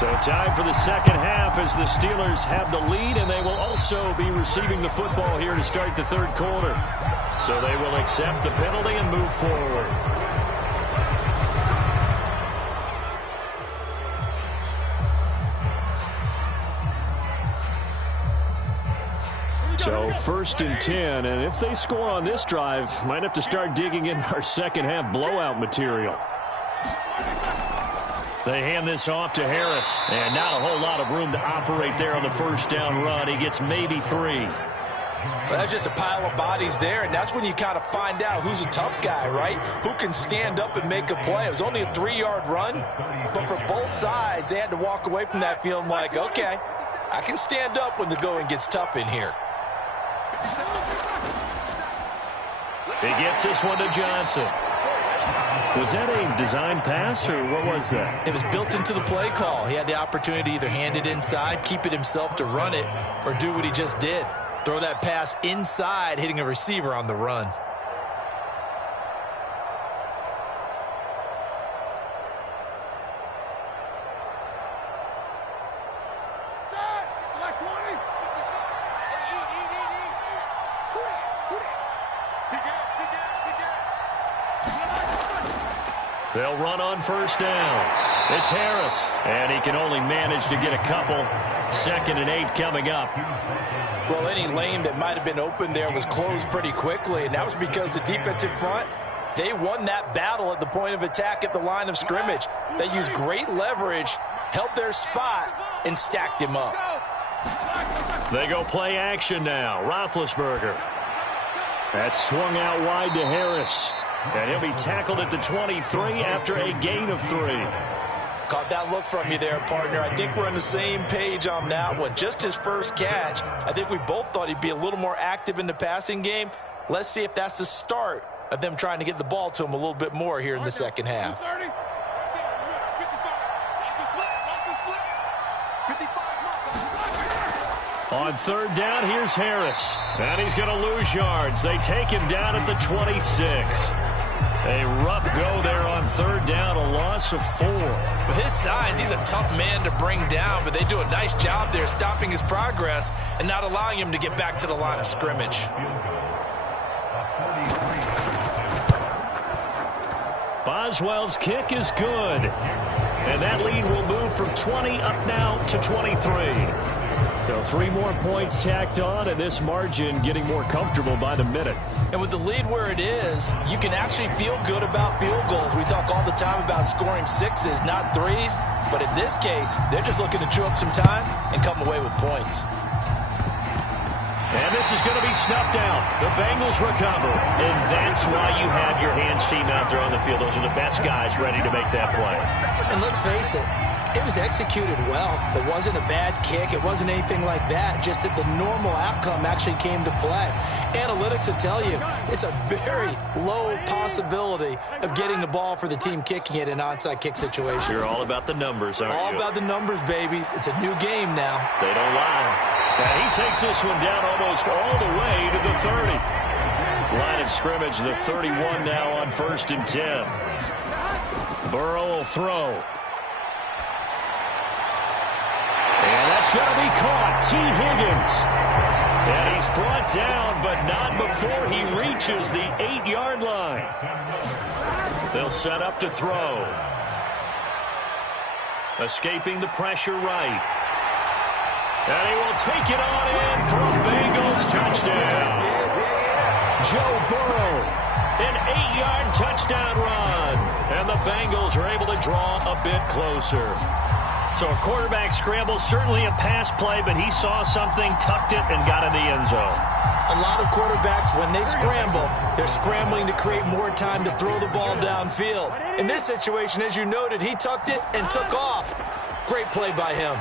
So time for the second half as the Steelers have the lead, and they will also be receiving the football here to start the third quarter. So they will accept the penalty and move forward. So 1st and 10, and if they score on this drive, might have to start digging in our second half blowout material. They hand this off to Harris, and not a whole lot of room to operate there on the first down run. He gets maybe 3. Well, that's just a pile of bodies there, and that's when you kind of find out who's a tough guy, right? Who can stand up and make a play. It was only a 3-yard run, but for both sides, they had to walk away from that feeling like, okay, I can stand up when the going gets tough in here. He gets this one to Johnson. Was that a design pass, or what was that? It was built into the play call. He had the opportunity to either hand it inside, keep it himself to run it, or do what he just did. Throw that pass inside, hitting a receiver on the run. They'll run on first down. It's Harris, and he can only manage to get a couple. 2nd and 8 coming up. Well, any lane that might have been open there was closed pretty quickly, and that was because the defensive front, they won that battle at the point of attack at the line of scrimmage. They used great leverage, held their spot, and stacked him up. They go play action now. Roethlisberger. That's swung out wide to Harris. And he'll be tackled at the 23 after a gain of 3. Caught that look from you there, partner. I think we're on the same page on that one. Just his first catch. I think we both thought he'd be a little more active in the passing game. Let's see if that's the start of them trying to get the ball to him a little bit more here in the second half. On 3rd down, here's Harris. And he's going to lose yards. They take him down at the 26. A rough go there on 3rd down, a loss of 4. With his size, he's a tough man to bring down, but they do a nice job there stopping his progress and not allowing him to get back to the line of scrimmage. Boswell's kick is good. And that lead will move from 20 up now to 23. So 3 more points tacked on, and this margin getting more comfortable by the minute. And with the lead where it is, you can actually feel good about field goals. We talk all the time about scoring 6s, not 3s. But in this case, they're just looking to chew up some time and come away with points. And this is going to be snuffed out. The Bengals recover. And that's why you have your hands team out there on the field. Those are the best guys ready to make that play. And let's face it, it was executed well. It wasn't a bad kick. It wasn't anything like that. Just that the normal outcome actually came to play. Analytics will tell you it's a very low possibility of getting the ball for the team kicking it in an onside kick situation. You're all about the numbers, aren't you? All about the numbers, baby. It's a new game now. They don't lie. And he takes this one down almost all the way to the 30. Line of scrimmage, the 31 now on 1st and 10. Burrow will throw. And that's going to be caught. T. Higgins. And he's brought down, but not before he reaches the 8-yard line. They'll set up to throw. Escaping the pressure right. And he will take it on in for a Bengals touchdown. Joe Burrow, an 8-yard touchdown run. And the Bengals are able to draw a bit closer. So a quarterback scramble, certainly a pass play, but he saw something, tucked it, and got in the end zone. A lot of quarterbacks, when they scramble, they're scrambling to create more time to throw the ball downfield. In this situation, as you noted, he tucked it and took off. Great play by him.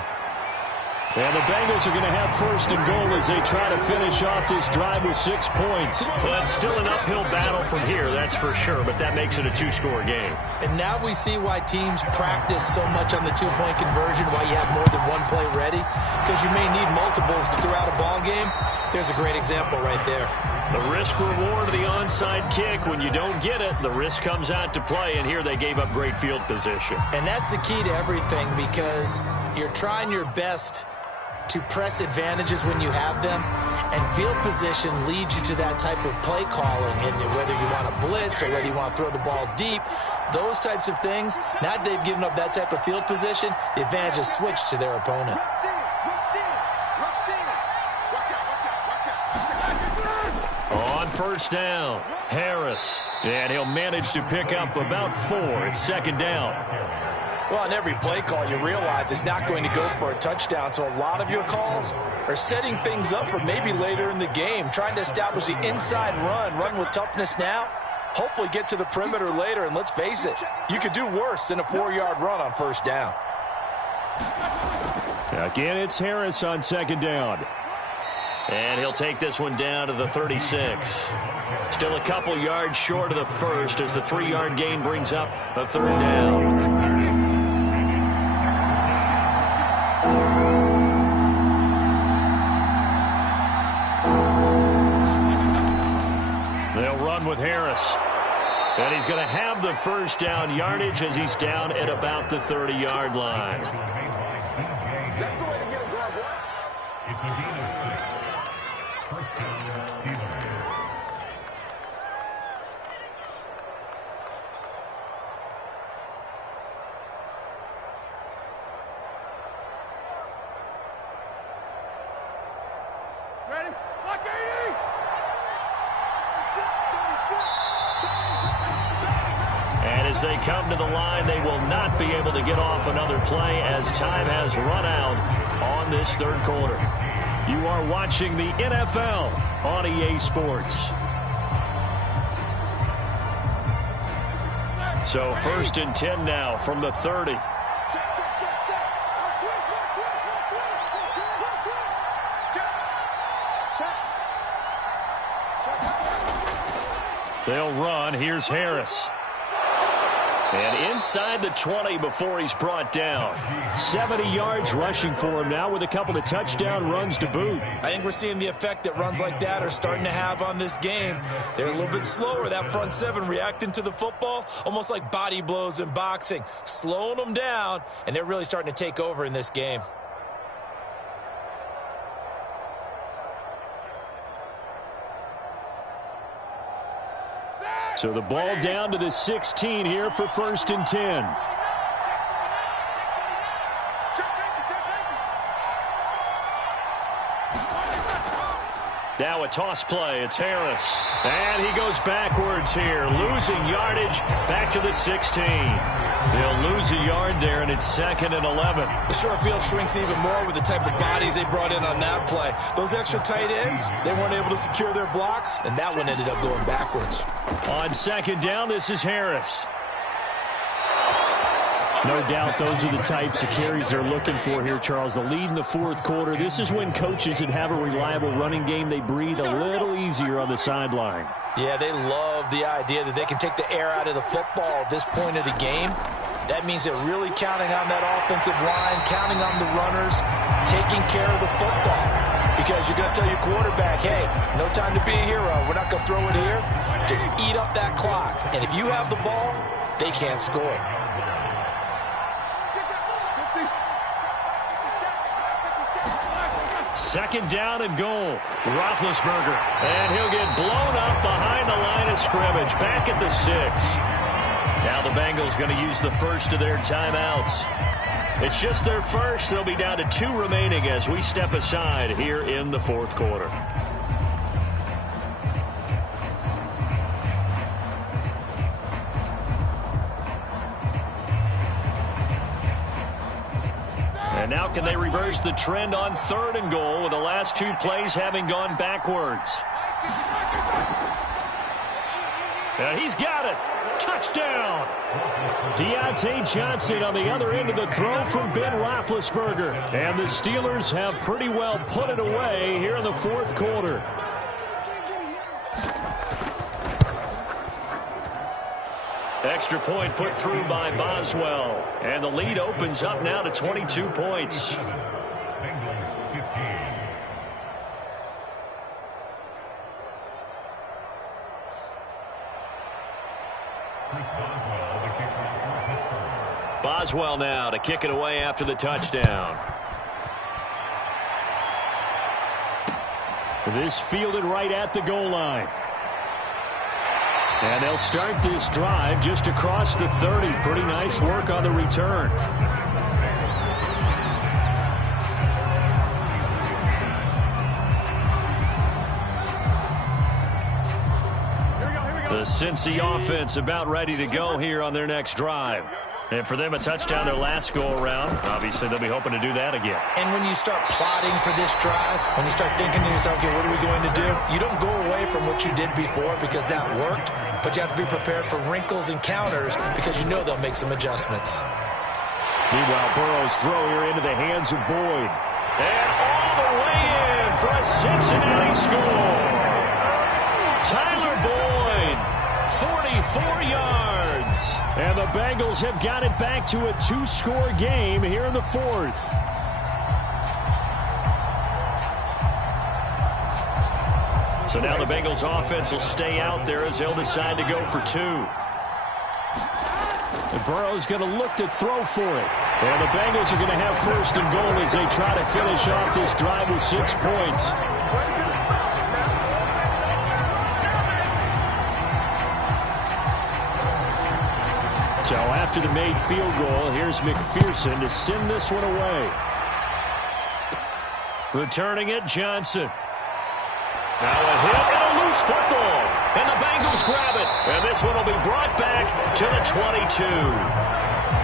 And the Bengals are going to have 1st and goal as they try to finish off this drive with 6 points. Well, it's still an uphill battle from here, that's for sure, but that makes it a 2-score game. And now we see why teams practice so much on the 2-point conversion, why you have more than one play ready, because you may need multiples to throw out a ball game. There's a great example right there. The risk-reward of the onside kick, when you don't get it, the risk comes out to play, and here they gave up great field position. And that's the key to everything, because You're trying your best to press advantages when you have them, and field position leads you to that type of play calling, and whether you want to blitz or whether you want to throw the ball deep, those types of things, now that they've given up that type of field position, the advantage is switched to their opponent. On first down, Harris, and he'll manage to pick up about 4. It's second down. Well, on every play call, you realize it's not going to go for a touchdown, so a lot of your calls are setting things up for maybe later in the game, trying to establish the inside run with toughness now, hopefully get to the perimeter later, and let's face it, you could do worse than a 4-yard run on first down. Again, it's Harris on second down. And he'll take this one down to the 36. Still a couple yards short of the first as the 3-yard gain brings up a third down. They'll run with Harris. And he's going to have the first down yardage as he's down at about the 30-yard line. As they come to the line, they will not be able to get off another play as time has run out on this third quarter. You are watching the NFL on EA Sports. So 1st and 10 now from the 30. They'll run. Here's Harris. And inside the 20 before he's brought down. 70 yards rushing for him now with a couple of touchdown runs to boot. I think we're seeing the effect that runs like that are starting to have on this game. They're a little bit slower, that front seven, reacting to the football, almost like body blows in boxing, slowing them down, and they're really starting to take over in this game. So the ball down to the 16 here for 1st and 10. Now a toss play. It's Harris. And he goes backwards here, losing yardage back to the 16. They'll lose a yard there, and it's 2nd and 11. The short field shrinks even more with the type of bodies they brought in on that play. Those extra tight ends, they weren't able to secure their blocks, and that one ended up going backwards. On 2nd down, this is Harris. No doubt those are the types of carries they're looking for here, Charles. The lead in the 4th quarter. This is when coaches that have a reliable running game, they breathe a little easier on the sideline. Yeah, they love the idea that they can take the air out of the football at this point of the game. That means they're really counting on that offensive line, counting on the runners, taking care of the football. Because you're going to tell your quarterback, hey, no time to be a hero. We're not going to throw it here. Just eat up that clock. And if you have the ball, they can't score. Second down and goal. Roethlisberger. And he'll get blown up behind the line of scrimmage. Back at the 6. Now the Bengals going to use the first of their timeouts. It's just their first. They'll be down to 2 remaining as we step aside here in the 4th quarter. And now can they reverse the trend on 3rd and goal with the last 2 plays having gone backwards? And he's got it. Touchdown. Deontay Johnson on the other end of the throw from Ben Roethlisberger. And the Steelers have pretty well put it away here in the 4th quarter. Extra point put through by Boswell. And the lead opens up now to 22 points. Boswell now to kick it away after the touchdown. This fielded right at the goal line. And they'll start this drive just across the 30. Pretty nice work on the return. The Cincy offense about ready to go here on their next drive. And for them, a touchdown their last go-around. Obviously, they'll be hoping to do that again. And when you start plotting for this drive, when you start thinking to yourself, okay, what are we going to do? You don't go away from what you did before because that worked, but you have to be prepared for wrinkles and counters because you know they'll make some adjustments. Meanwhile, Burrow's throw here into the hands of Boyd. And all the way in for a Cincinnati score. Tyler Boyd, 44 yards. And the Bengals have got it back to a 2-score game here in the 4th. So now the Bengals offense will stay out there as they'll decide to go for 2. And Burrow's going to look to throw for it. And the Bengals are going to have 1st and goal as they try to finish off this drive with 6 points. So after the made field goal, here's McPherson to send this one away. Returning it, Johnson. Now a hit and a loose football. And the Bengals grab it. And this one will be brought back to the 22.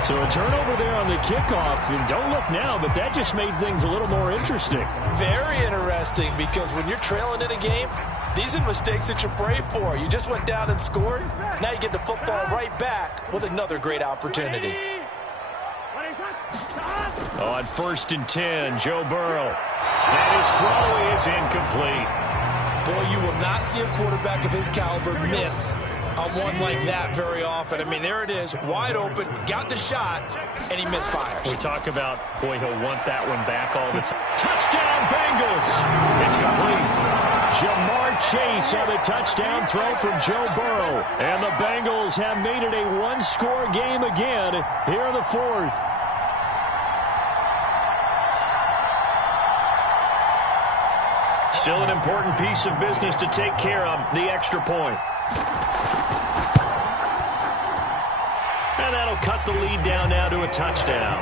So a turnover there on the kickoff. And don't look now, but that just made things a little more interesting. Very interesting because when you're trailing in a game, these are mistakes that you pray for. You just went down and scored. Now you get the football right back with another great opportunity. On 1st and 10, Joe Burrow. And his throw is incomplete. Boy, you will not see a quarterback of his caliber miss on one like that very often. I mean, there it is, wide open, got the shot, and he misfires. We talk about, boy, he'll want that one back all the time. Touchdown, Bengals! It's complete. Jamar Chase on the touchdown throw from Joe Burrow. And the Bengals have made it a 1-score game again here in the 4th. Still an important piece of business to take care of, the extra point. And that'll cut the lead down now to a touchdown.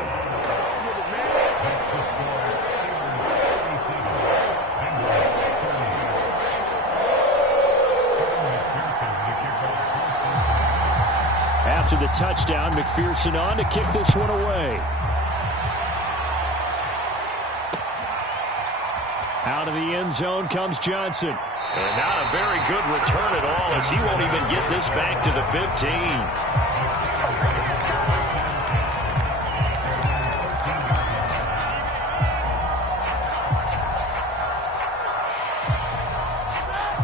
After the touchdown, McPherson on to kick this one away. Out of the end zone comes Johnson. And not a very good return at all as he won't even get this back to the 15.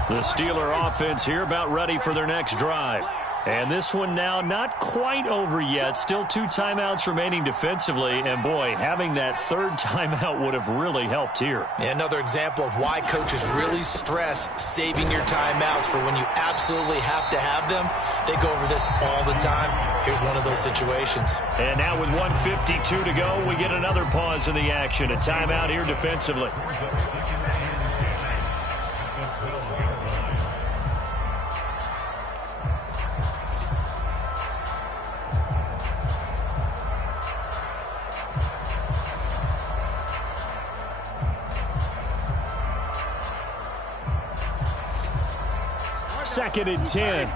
The Steeler offense here about ready for their next drive. And this one now not quite over yet. Still 2 timeouts remaining defensively. And, boy, having that 3rd timeout would have really helped here. Another example of why coaches really stress saving your timeouts for when you absolutely have to have them. They go over this all the time. Here's one of those situations. And now with 1:52 to go, we get another pause in the action. A timeout here defensively. Second and 10.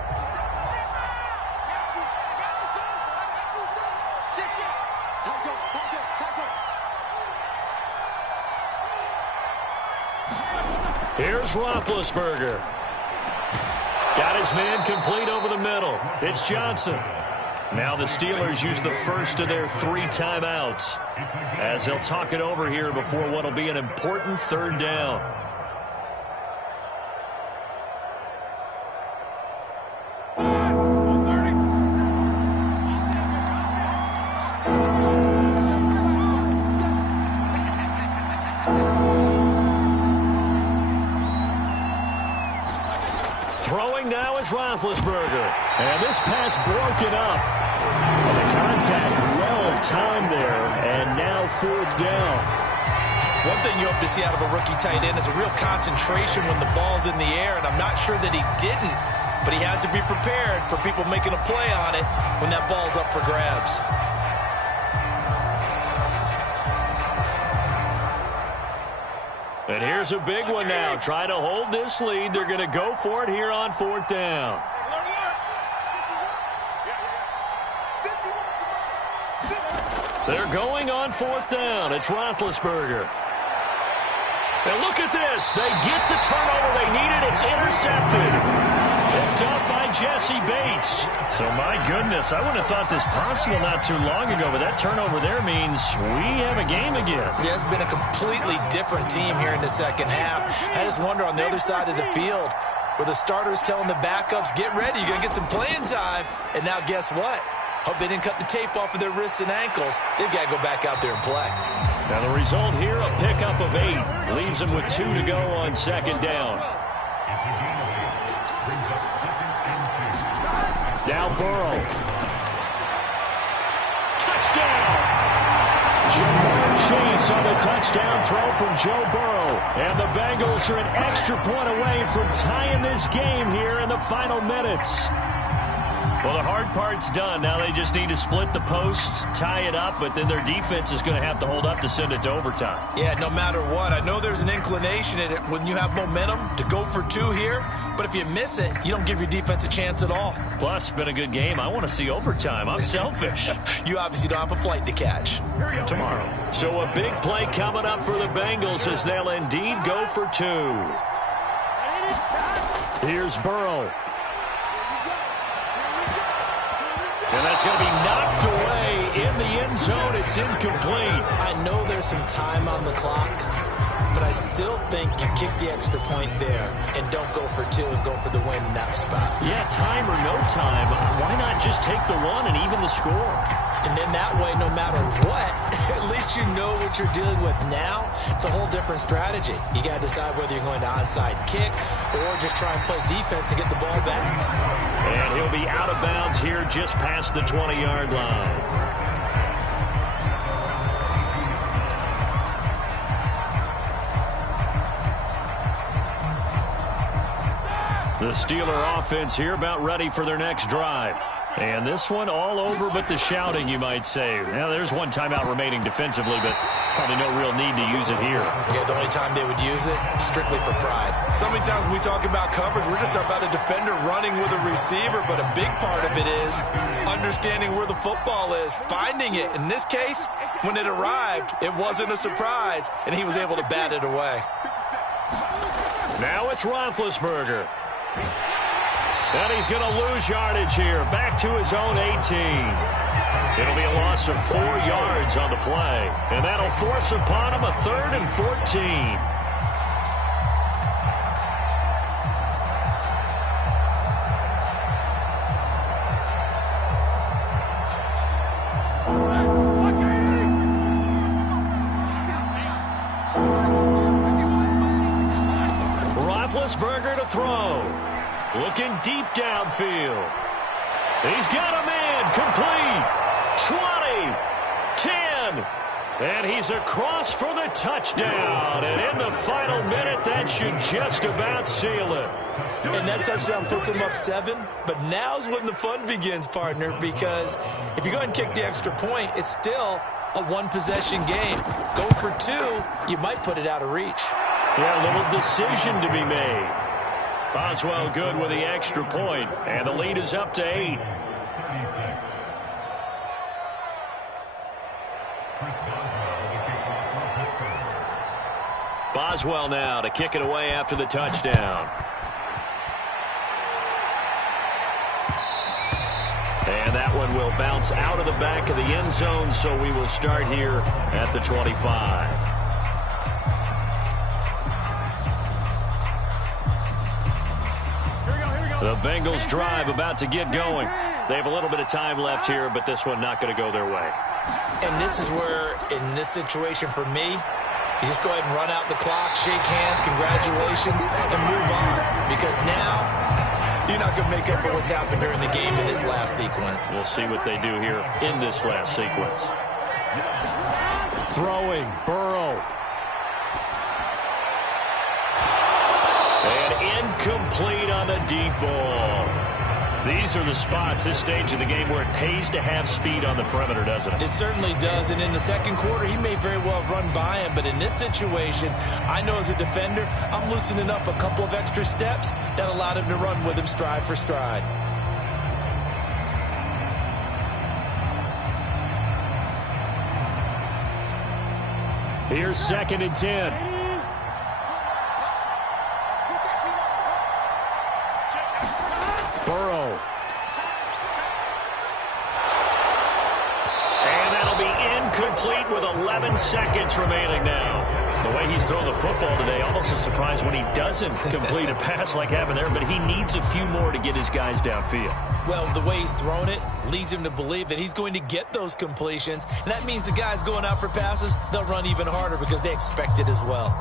Here's Roethlisberger. Got his man complete over the middle. It's Johnson. Now the Steelers use the first of their 3 timeouts as they'll talk it over here before what will be an important 3rd down. Throwing now is Roethlisberger. And this pass broken up. And the contact well time there, and now fourth down. One thing you hope to see out of a rookie tight end is a real concentration when the ball's in the air, and I'm not sure that he didn't, but he has to be prepared for people making a play on it when that ball's up for grabs. And here's a big one now. Trying to hold this lead. They're going to go for it here on fourth down. They're going on fourth down. It's Roethlisberger. And look at this. They get the turnover they needed. It's intercepted. Picked up by Jesse Bates. So, my goodness, I wouldn't have thought this possible not too long ago, but that turnover there means we have a game again. Yeah, it's been a completely different team here in the second half. I just wonder on the other side of the field where the starters telling the backups, get ready, you're going to get some playing time. And now guess what? Hope they didn't cut the tape off of their wrists and ankles. They've got to go back out there and play. Now the result here, a pickup of 8. Leaves them with 2 to go on second down. Now Burrow. Touchdown! Jamar Chase on the touchdown throw from Joe Burrow. And the Bengals are an extra point away from tying this game here in the final minutes. Well, the hard part's done. Now they just need to split the post, tie it up, but then their defense is going to have to hold up to send it to overtime. Yeah, no matter what. I know there's an inclination in it when you have momentum to go for 2 here, but if you miss it, you don't give your defense a chance at all. Plus, been a good game. I want to see overtime. I'm selfish. You obviously don't have a flight to catch. Tomorrow. So a big play coming up for the Bengals as they'll indeed go for 2. Here's Burrow. And that's going to be knocked away in the end zone. It's incomplete. I know there's some time on the clock, but I still think you kick the extra point there and don't go for 2 and go for the win in that spot. Yeah, time or no time. Why not just take the 1 and even the score? And then that way, no matter what, at least you know what you're dealing with now. It's a whole different strategy. You got to decide whether you're going to onside kick or just try and play defense and get the ball back. And he'll be out of bounds here just past the 20-yard line. The Steeler offense here about ready for their next drive. And this one all over but the shouting, you might say. Now, there's one timeout remaining defensively, but probably no real need to use it here. Yeah, the only time they would use it, strictly for pride. So many times when we talk about coverage, we're just about a defender running with a receiver, but a big part of it is understanding where the football is, finding it. In this case, when it arrived, it wasn't a surprise, and he was able to bat it away. Now it's Roethlisberger. And he's going to lose yardage here. Back to his own 18. It'll be a loss of 4 yards on the play. And that'll force upon him a 3rd and 14. Roethlisberger to throw. Looking deep downfield. He's got a man complete. 20, 10, and he's across for the touchdown. And in the final minute, that should just about seal it. And that touchdown puts him up 7, but now's when the fun begins, partner, because if you go ahead and kick the extra point, it's still a 1-possession game. Go for 2, you might put it out of reach. Yeah, a little decision to be made. Boswell good with the extra point, and the lead is up to 8. Boswell now to kick it away after the touchdown. And that one will bounce out of the back of the end zone, so we will start here at the 25. The Bengals drive about to get going. They have a little bit of time left here, but this one not going to go their way. And this is where, in this situation for me, you just go ahead and run out the clock, shake hands, congratulations, and move on. Because now, you're not going to make up for what's happened during the game in this last sequence. We'll see what they do here in this last sequence. Throwing, Burrow. And incomplete on the deep ball. These are the spots, this stage of the game, where it pays to have speed on the perimeter, doesn't it? It certainly does, and in the second quarter, he may very well run by him, but in this situation, I know as a defender, I'm loosening up a couple of extra steps that allowed him to run with him stride for stride. Here's 2nd and 10. Burrow. And that'll be incomplete with 11 seconds remaining now. The way he's throwing the football today, almost a surprise when he doesn't complete a pass like happened there, but he needs a few more to get his guys downfield. Well, the way he's thrown it leads him to believe that he's going to get those completions, and that means the guys going out for passes, they'll run even harder because they expect it as well.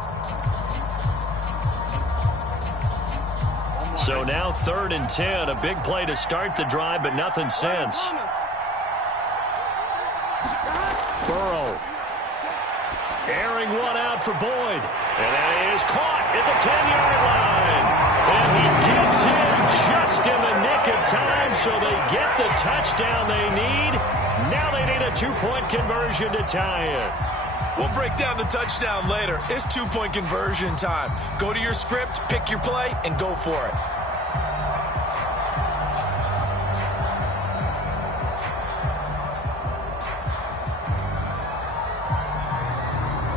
So now 3rd and 10, a big play to start the drive, but nothing since. Burrow. Airing one out for Boyd. And that is caught at the 10-yard line. And he gets in just in the nick of time, so they get the touchdown they need. Now they need a 2-point conversion to tie it. We'll break down the touchdown later. It's 2-point conversion time. Go to your script, pick your play, and go for it.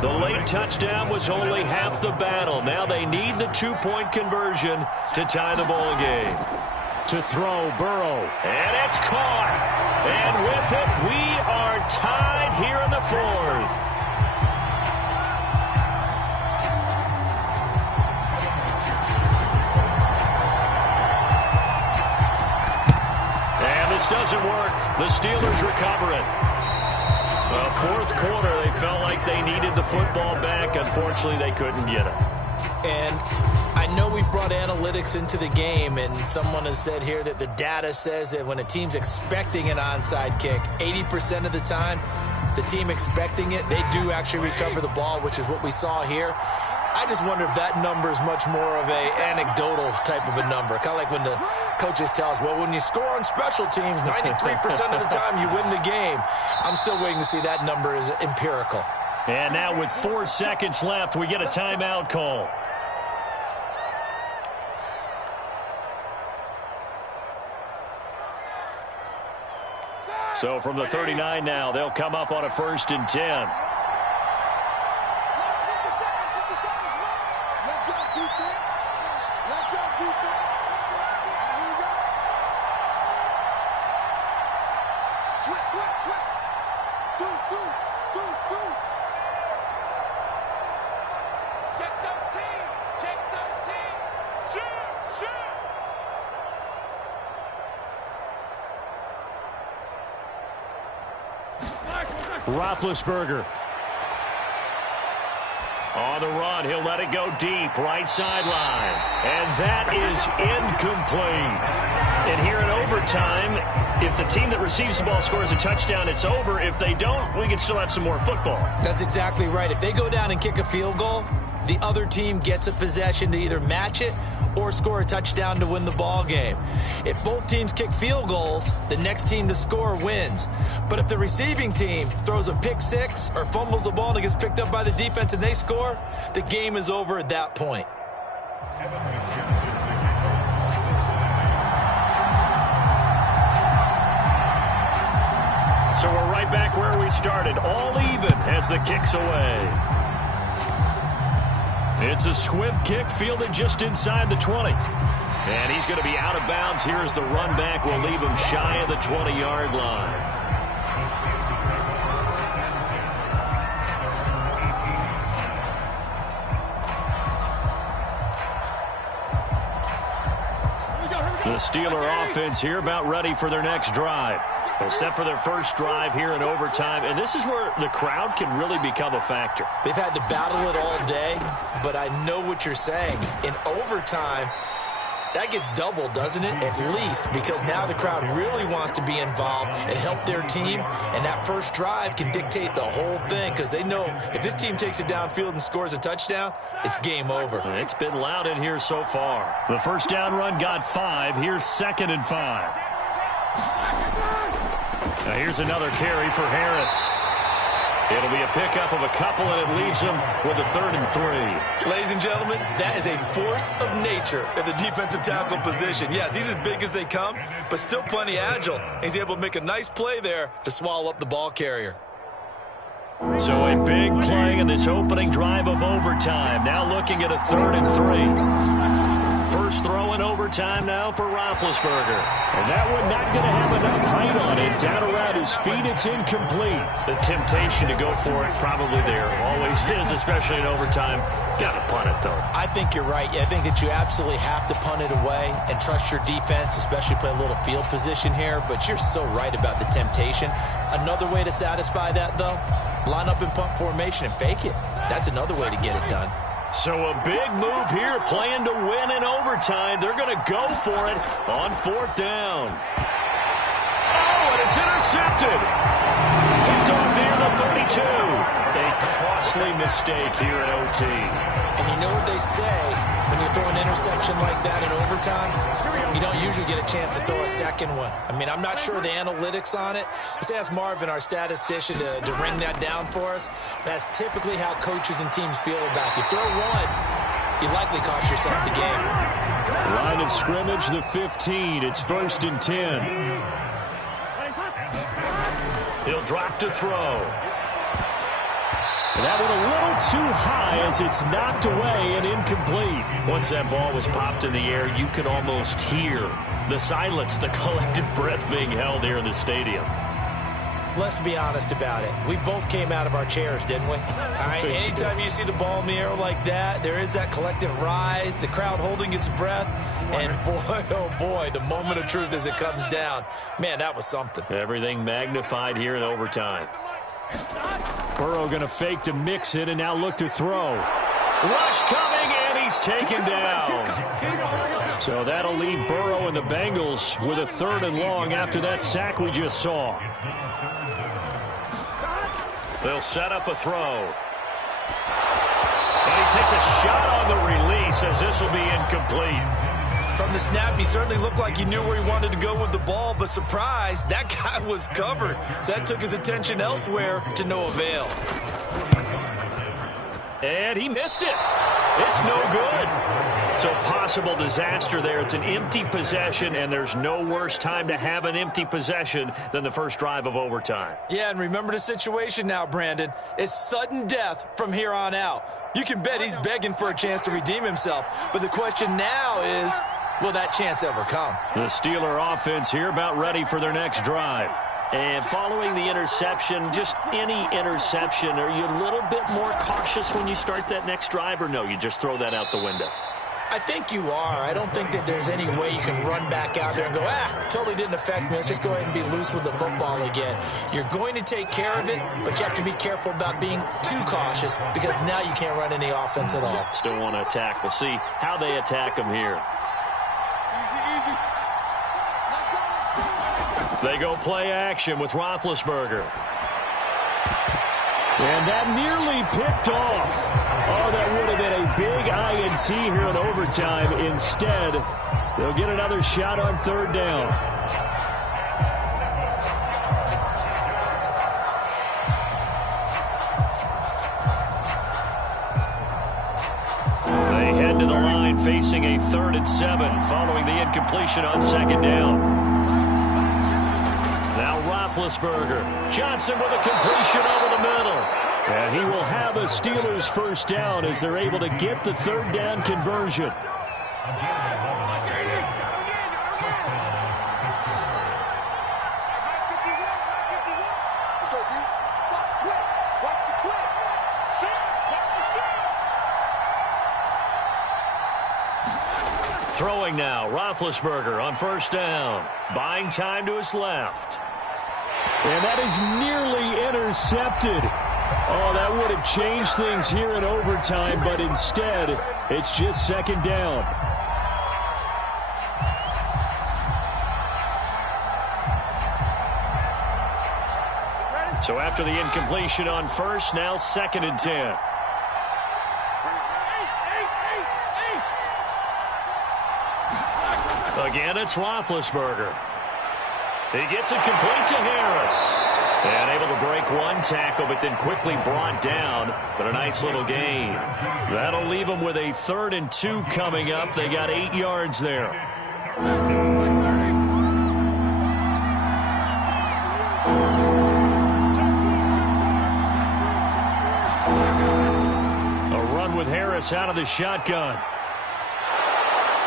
The late touchdown was only half the battle. Now they need the 2-point conversion to tie the ball game. To throw, Burrow. And it's caught. And with it, we are tied here in the 4th. This doesn't work. The Steelers recover it. Fourth quarter, they felt like they needed the football back. Unfortunately, they couldn't get it. And I know we brought analytics into the game, and someone has said here that the data says that when a team's expecting an onside kick, 80% of the time, the team expecting it, they do actually recover the ball, which is what we saw here. I just wonder if that number is much more of a anecdotal type of a number. Kind of like when the coaches tell us, well, when you score on special teams, 93% of the time you win the game. I'm still waiting to see that number is empirical. And now with 4 seconds left, we get a timeout call. So from the 39 now, they'll come up on a 1st and 10. Roethlisberger. On the run, he'll let it go deep, right sideline. And that is incomplete. And here in overtime, if the team that receives the ball scores a touchdown, it's over. If they don't, we can still have some more football. That's exactly right. If they go down and kick a field goal, the other team gets a possession to either match it or score a touchdown to win the ball game. If both teams kick field goals, the next team to score wins. But if the receiving team throws a pick six or fumbles the ball and it gets picked up by the defense and they score, the game is over at that point. So we're right back where we started, all even as the kick's away. It's a squib kick fielded just inside the 20. And he's going to be out of bounds here as the run back will leave him shy of the 20-yard line. The Steeler offense here about ready for their next drive. Set for their first drive here in overtime, and this is where the crowd can really become a factor. They've had to battle it all day, but I know what you're saying. In overtime, That gets doubled, doesn't it? At least, because now the crowd really wants to be involved and help their team, and that first drive can dictate the whole thing because they know if this team takes it downfield and scores a touchdown, it's game over. It's been loud in here so far. The first down run got 5. Here's 2nd and 5. Now here's another carry for Harris. It'll be a pickup of a couple, and it leaves him with a 3rd and 3. Ladies and gentlemen, that is a force of nature in the defensive tackle position. Yes, he's as big as they come, but still plenty agile. He's able to make a nice play there to swallow up the ball carrier. So a big play in this opening drive of overtime. Now looking at a 3rd and 3. First throw in overtime now for Roethlisberger. And that one not going to have enough height on it. Down around his feet, it's incomplete. The temptation to go for it probably there. Always is, especially in overtime. Got to punt it, though. I think you're right. I think that you absolutely have to punt it away and trust your defense, especially play a little field position here. But you're so right about the temptation. Another way to satisfy that, though, line up in punt formation and fake it. That's another way to get it done. So a big move here, playing to win in overtime. They're going to go for it on 4th down. Oh, and it's intercepted. Picked off there the 32. A costly mistake here at OT. And you know what they say, when you throw an interception like that in overtime, you don't usually get a chance to throw a second one. I mean, I'm not sure the analytics on it. Let's ask Marvin, our statistician, to ring that down for us. That's typically how coaches and teams feel about you. Throw one, you likely cost yourself the game. Line of scrimmage, the 15. It's 1st and 10. He'll drop to throw. And that one a little too high as it's knocked away and incomplete. Once that ball was popped in the air, you could almost hear the silence, the collective breath being held here in the stadium. Let's be honest about it. We both came out of our chairs, didn't we? All right, anytime you see the ball in the air like that, there is that collective rise, the crowd holding its breath, and boy, oh boy, the moment of truth as it comes down. Man, that was something. Everything magnified here in overtime. Burrow going to fake to mix it and now look to throw. Rush coming, and he's taken down. So that'll leave Burrow and the Bengals with a 3rd and long after that sack we just saw. They'll set up a throw. And he takes a shot on the release as this will be incomplete. From the snap, he certainly looked like he knew where he wanted to go with the ball, but surprise, that guy was covered. So that took his attention elsewhere to no avail. And he missed it. It's no good. So possible disaster there. It's an empty possession, and there's no worse time to have an empty possession than the first drive of overtime. Yeah, and remember the situation now, Brandon. It's sudden death from here on out. You can bet he's begging for a chance to redeem himself. But the question now is, will that chance ever come? The Steeler offense here about ready for their next drive. And following the interception, just any interception, are you a little bit more cautious when you start that next drive, or no, you just throw that out the window? I think you are. I don't think that there's any way you can run back out there and go, totally didn't affect me. Let's just go ahead and be loose with the football again. You're going to take care of it, but you have to be careful about being too cautious because now you can't run any offense at all. Still want to attack. We'll see how they attack them here. They go play action with Roethlisberger. And that nearly picked off. Oh, that would have been a big INT here in overtime. Instead, they'll get another shot on 3rd down. They head to the line facing a 3rd and 7 following the incompletion on 2nd down. Now Roethlisberger. Johnson with a completion over the middle. And he will have a Steelers first down as they're able to get the 3rd down conversion. Throwing now, Roethlisberger on 1st down. Buying time to his left. And that is nearly intercepted. Oh, that would have changed things here in overtime, but instead, it's just 2nd down. So after the incompletion on first, now 2nd and 10. Again, it's Roethlisberger. He gets it complete to Harris. And able to break one tackle, but then quickly brought down. But a nice little gain. That'll leave them with a 3rd and 2 coming up. They got 8 yards there. A run with Harris out of the shotgun.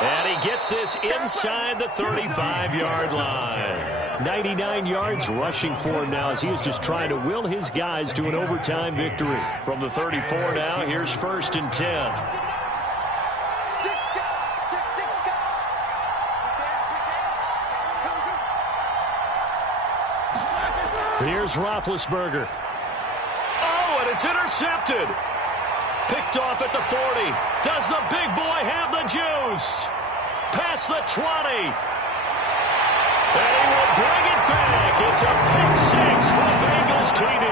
And he gets this inside the 35-yard line. 99 yards rushing for him now as he is just trying to will his guys to an overtime victory. From the 34 now, here's 1st and 10. Here's Roethlisberger. Oh, and it's intercepted. Picked off at the 40. Does the big boy have the juice? Past the 20. And he will bring it back. It's a pick 6 for Bengals TD.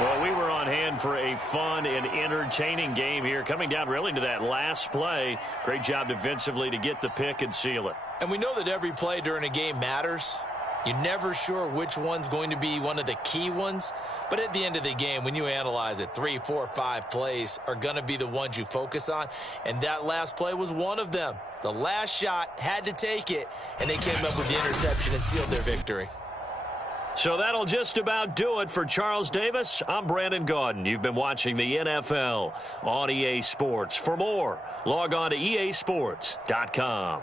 Well, we were on hand for a fun and entertaining game here. Coming down really to that last play. Great job defensively to get the pick and seal it. And we know that every play during a game matters. You're never sure which one's going to be one of the key ones. But at the end of the game, when you analyze it, 3, 4, 5 plays are going to be the ones you focus on. And that last play was one of them. The last shot had to take it, and they came up with the interception and sealed their victory. So that'll just about do it for Charles Davis. I'm Brandon Gaudin. You've been watching the NFL on EA Sports. For more, log on to easports.com.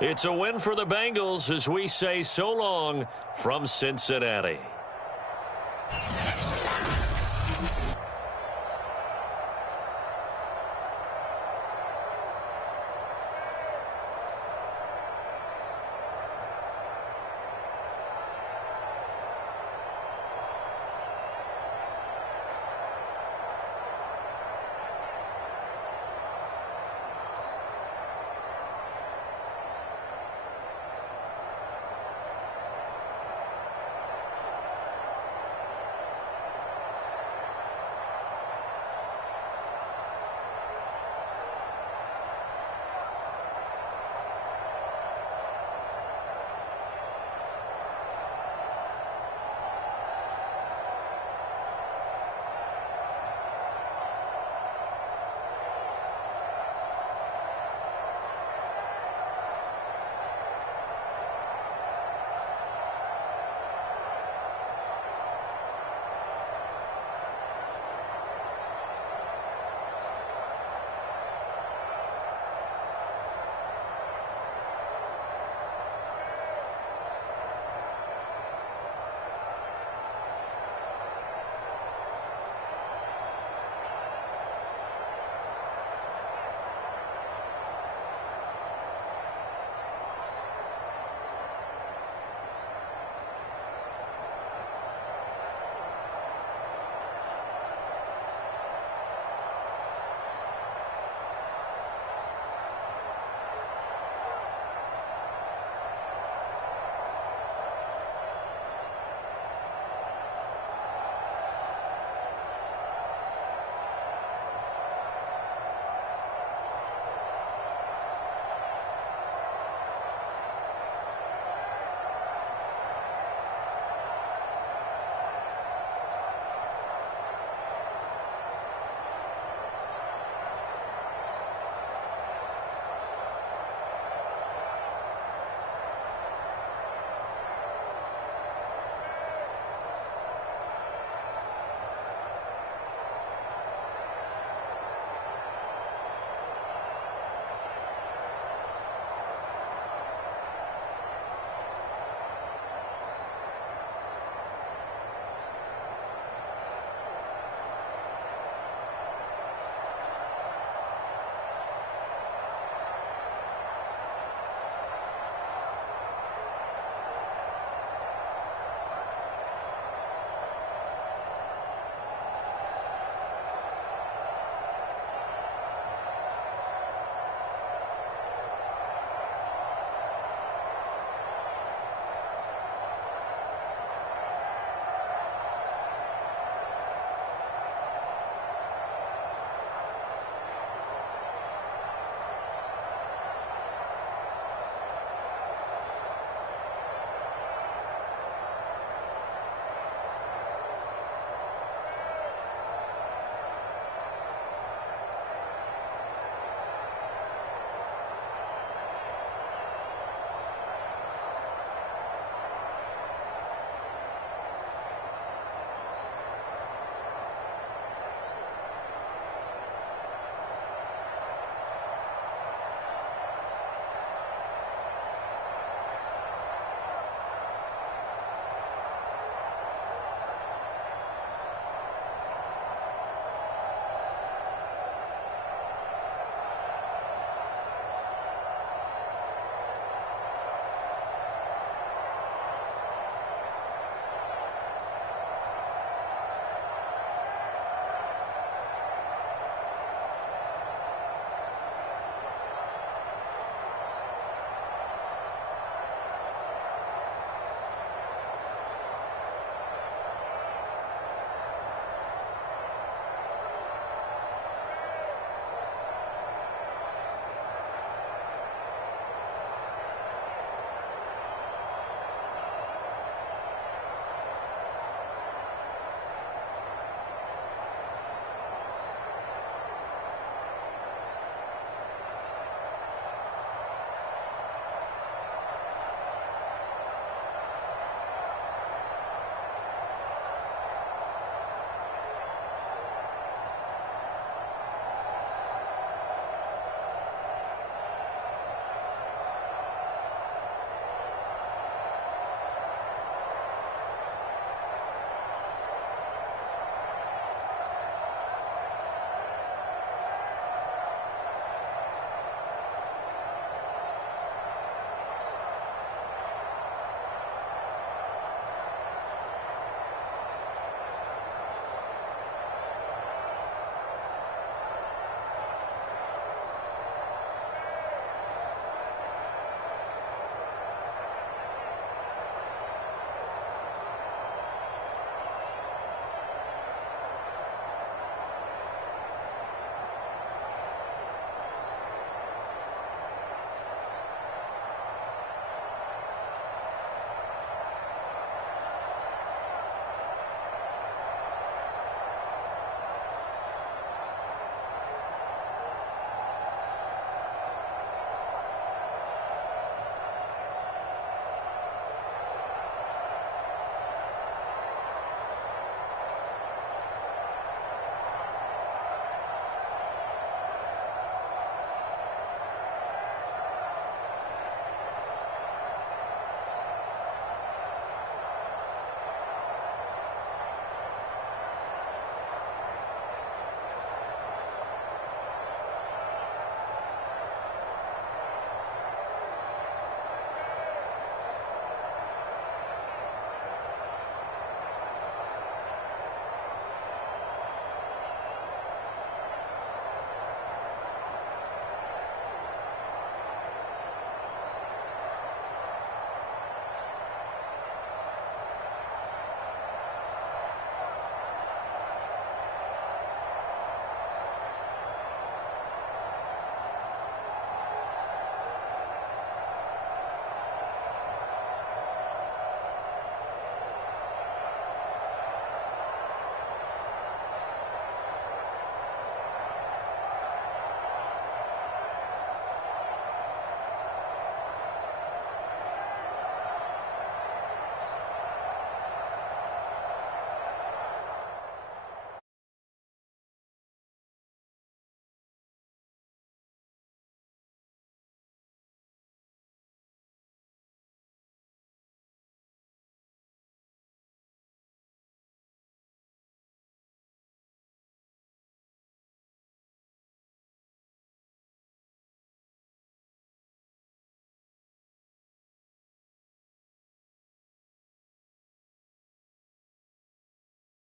It's a win for the Bengals as we say so long from Cincinnati.